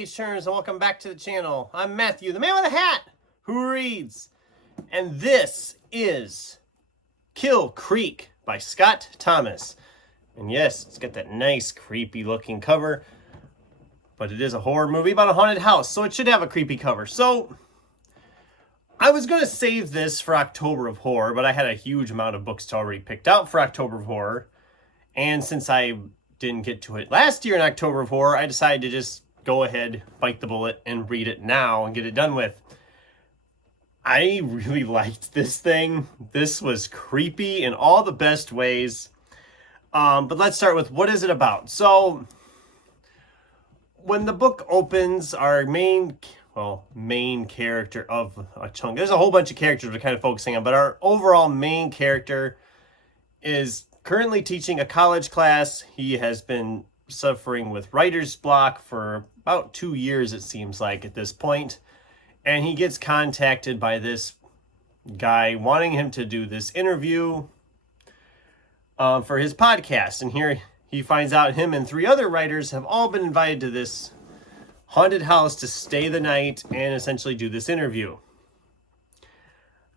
page turners, and welcome back to the channel. I'm Matthew, the man with a hat who reads, and this is Kill Creek by Scott Thomas. And yes, it's got that nice creepy looking cover, but it is a horror movie about a haunted house, so it should have a creepy cover. So I was going to save this for October of Horror, but I had a huge amount of books already picked out for October of Horror, and since I didn't get to it last year in October of Horror, I decided to just go ahead, bite the bullet, and read it now and get it done with. I really liked this thing. This was creepy in all the best ways. But let's start with, what is it about? So, when the book opens, our main character of a chunk, there's a whole bunch of characters we're kind of focusing on, but our overall main character is currently teaching a college class. He has been suffering with writer's block for about 2 years, it seems like, at this point. And he gets contacted by this guy wanting him to do this interview for his podcast. And here he finds out him and 3 other writers have all been invited to this haunted house to stay the night and essentially do this interview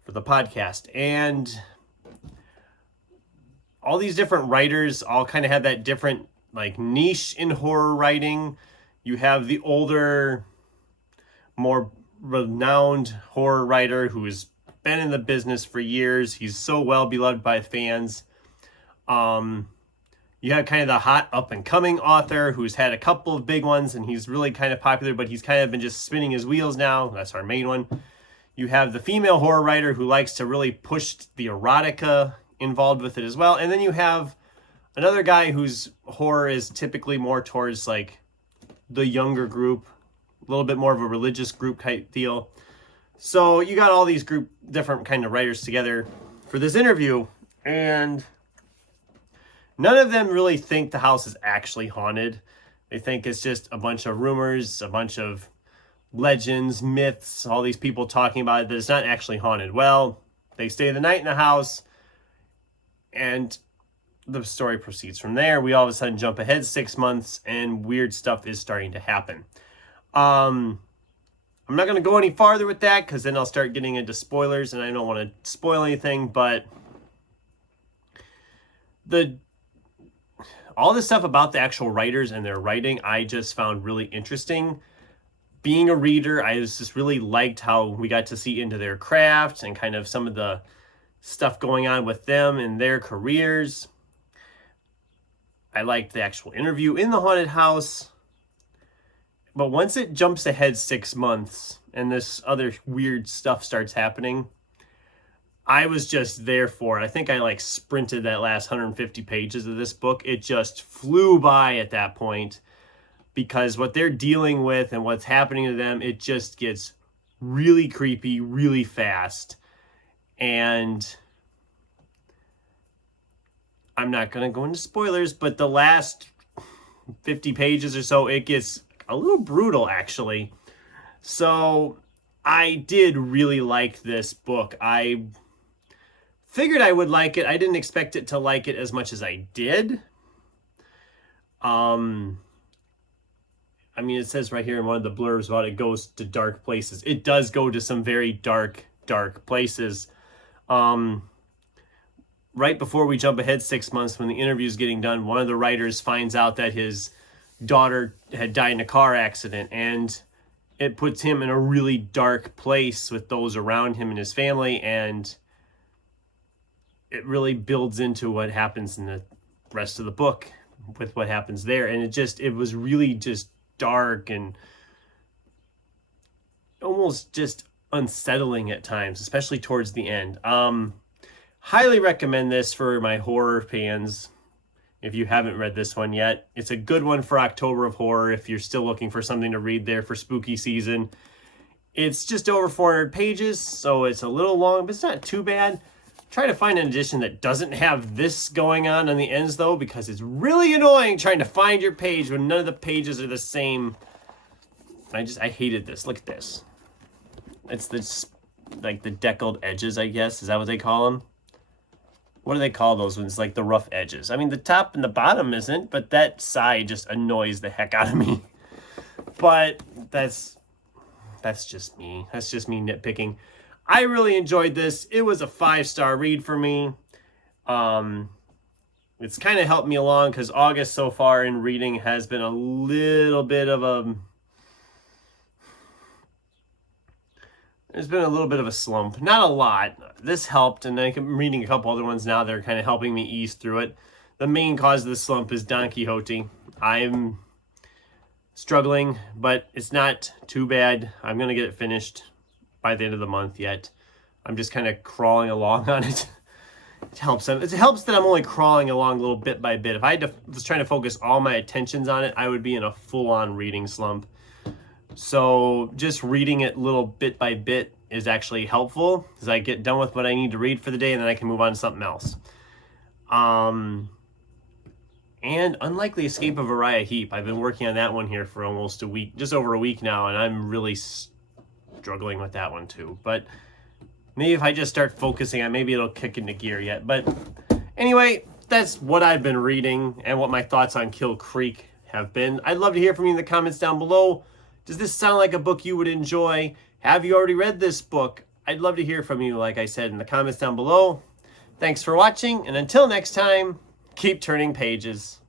for the podcast. And all these different writers all kind of have that different like niche in horror writing. You have the older, more renowned horror writer who has been in the business for years. He's so well beloved by fans. You have kind of the hot up and coming author who's had a couple of big ones and he's really kind of popular, but he's kind of been just spinning his wheels now. That's our main one. You have the female horror writer who likes to really push the erotica involved with it as well. And then you have another guy whose horror is typically more towards like the younger group, a little bit more of a religious group type deal. So you got all these different kind of writers together for this interview, and none of them really think the house is actually haunted. They think it's just a bunch of rumors, a bunch of legends, myths, all these people talking about it, that it's not actually haunted. Well, they stay the night in the house, and the story proceeds from there. We all of a sudden jump ahead 6 months, and weird stuff is starting to happen. I'm not going to go any farther with that, because then I'll start getting into spoilers, and I don't want to spoil anything, but all this stuff about the actual writers and their writing, I just found really interesting. Being a reader, I just really liked how we got to see into their craft and kind of some of the stuff going on with them and their careers. I liked the actual interview in the haunted house. But once it jumps ahead 6 months and this other weird stuff starts happening, I was just there for it. I think I like sprinted that last 150 pages of this book. It just flew by at that point, because what they're dealing with and what's happening to them, it just gets really creepy, really fast. And I'm not going to go into spoilers, but the last 50 pages or so, it gets a little brutal, actually. So I did really like this book. I figured I would like it. I didn't expect it to like it as much as I did. I mean, it says right here in one of the blurbs about it goes to dark places. It does go to some very dark places. Right before we jump ahead 6 months, when the interview is getting done, one of the writers finds out that his daughter had died in a car accident, and it puts him in a really dark place with those around him and his family, and it really builds into what happens in the rest of the book with what happens there. And it was really just dark and almost just unsettling at times, especially towards the end. Highly recommend this for my horror fans. If you haven't read this one yet, it's a good one for October of Horror if you're still looking for something to read there for spooky season. It's just over 400 pages, so it's a little long, but it's not too bad. Try to find an edition that doesn't have this going on the ends, though, because it's really annoying trying to find your page when none of the pages are the same. I hated this. Look at this. It's like the deckled edges, I guess. Is that what they call them? What do they call those ones? Like the rough edges. I mean, the top and the bottom isn't, but that side just annoys the heck out of me. but that's just me. That's just me nitpicking. I really enjoyed this. It was a 5-star read for me. It's kind of helped me along because August so far in reading has been a little bit of a... There's been a little bit of a slump. Not a lot. This helped, and I'm reading a couple other ones now that are kind of helping me ease through it. The main cause of the slump is Don Quixote. I'm struggling, but it's not too bad. I'm going to get it finished by the end of the month yet. I'm just kind of crawling along on it. It helps that I'm only crawling along a little bit by bit. If I was trying to focus all my attentions on it, I would be in a full-on reading slump. So just reading it little bit by bit is actually helpful because I get done with what I need to read for the day and then I can move on to something else. And Unlikely Escape of Uriah Heep. I've been working on that one here for almost a week, just over a week now, and I'm really struggling with that one too. But maybe if I just start focusing on, maybe it'll kick into gear yet. But anyway, that's what I've been reading and what my thoughts on Kill Creek have been. I'd love to hear from you in the comments down below. Does this sound like a book you would enjoy? Have you already read this book? I'd love to hear from you, like I said, in the comments down below. Thanks for watching, and until next time, keep turning pages.